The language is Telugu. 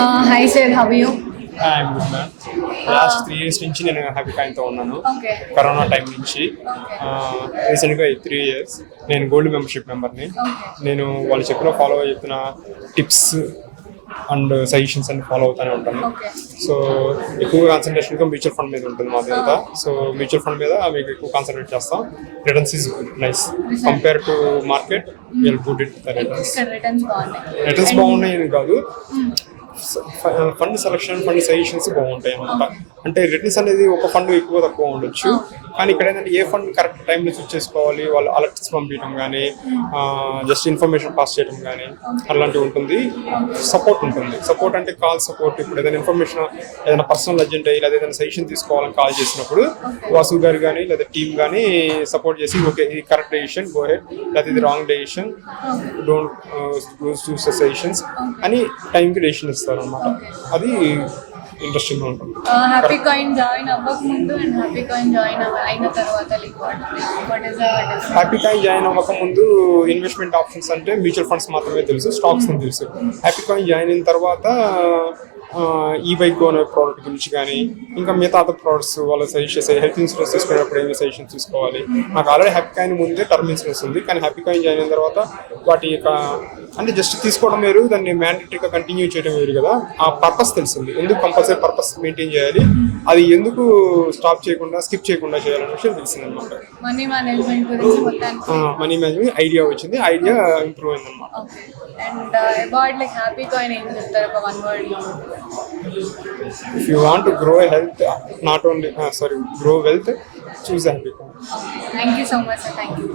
Hi sir, how are you? I'm good ma'am. Last 3 years నుంచి నేను హ్యాపీకాయిన్తో ఉన్నాను. Okay. కరోనా టైం నుంచి రీసెంట్గా 3 years నేను గోల్డ్ మెంబర్షిప్ మెంబర్ని. నేను వాళ్ళు చెప్పిన ఫాలో చెప్తున్న టిప్స్ అండ్ సజెషన్స్ అన్ని ఫాలో అవుతూనే ఉంటాను. సో ఎక్కువ కాన్సన్ట్రేషన్గా మ్యూచువల్ ఫండ్ మీద ఉంటుంది మాది అంతా. సో మ్యూచువల్ ఫండ్ మీద మీకు ఎక్కువ కాన్సన్ట్రేట్ చేస్తాం. Returns is nice compare to market. Will good it returns. Returns బాగున్నాయని కాదు, ఫండ్ సెలక్షన్, ఫండ్ సజెషన్స్ బాగుంటాయి అనమాట. అంటే రిటర్న్స్ అనేది ఒక ఫండ్ ఎక్కువ తక్కువ ఉండొచ్చు, కానీ ఇక్కడ ఏంటంటే ఏ ఫండ్ కరెక్ట్ టైంలో చూస్ చేసుకోవాలి, వాళ్ళు అలర్ట్స్ పంపించడం కానీ, జస్ట్ ఇన్ఫర్మేషన్ పాస్ చేయడం కానీ అలాంటివి ఉంటుంది. సపోర్ట్ ఉంటుంది. సపోర్ట్ అంటే కాల్ సపోర్ట్. ఇప్పుడు ఏదైనా ఇన్ఫర్మేషన్, ఏదైనా పర్సనల్ అర్జెంట్ అయ్యి లేదా ఏదైనా సజెషన్ తీసుకోవాలని కాల్ చేసినప్పుడు వాసు గారు కానీ లేదా టీమ్ కానీ సపోర్ట్ చేసి ఓకే ఇది కరెక్ట్ డెసిషన్, గో హెడ్, లేదా ఇది wrong decision, don't choose the suggestions అని టైంకి డెసిషన్ ఇస్తారు అనమాట. అది ఇంట్రెస్టింగ్ ఉంటుంది. హ్యాపీకాయిన్ జాయిన్ అవ్వక ముందు అండ్ హ్యాపీకాయిన్ జాయిన్ అయిన తర్వాత హ్యాపీకాయిన్ జాయిన్ అవ్వక ముందు ఇన్వెస్ట్మెంట్ ఆప్షన్స్ అంటే మ్యూచువల్ ఫండ్స్ మాత్రమే తెలుసు, స్టాక్స్ తెలుసు. హ్యాపీకాయిన్ జాయిన్ అయిన తర్వాత ఈ బైక్ అనే ప్రోడక్ట్ గురించి కానీ ఇంకా మిగతా అదర్ ప్రోడక్ట్స్ వాళ్ళు సజెస్ట్ చేసే హెల్త్ ఇన్సూరెన్స్ తీసుకునేటప్పుడు ఏమి సజెషన్ తీసుకోవాలి. నాకు ఆల్రెడీ హ్యాపీకాయిన్ ముందే టర్మ్ ఇన్సూరెన్స్ ఉంది, కానీ హ్యాపీకాయిన్ జాయిన్ అయిన తర్వాత వాటి యొక్క అంటే జస్ట్ తీసుకోవడం వేరు, దాన్ని మ్యాండేటరీగా కంటిన్యూ చేయడం వేరు కదా. ఆ పర్పస్ తెలిసింది, ఎందుకు కంపల్సరీ పర్పస్ మెయింటైన్ చేయాలి, అది ఎందుకు స్టాప్ చేయకుండా స్కిప్ చేయకుండా చేయాలనే విషయం తెలిసింది అనమాట. మనీ మేనేజ్మెంట్ ఐడియా వచ్చింది, ఐడియా ఇంప్రూవ్ అయింది అనమాట. And about like Happycoin ఏం చెప్తారు ఒక one word? If you want to grow health, not only grow wealth, choose Happycoin. Thank you so much, sir. Thank you.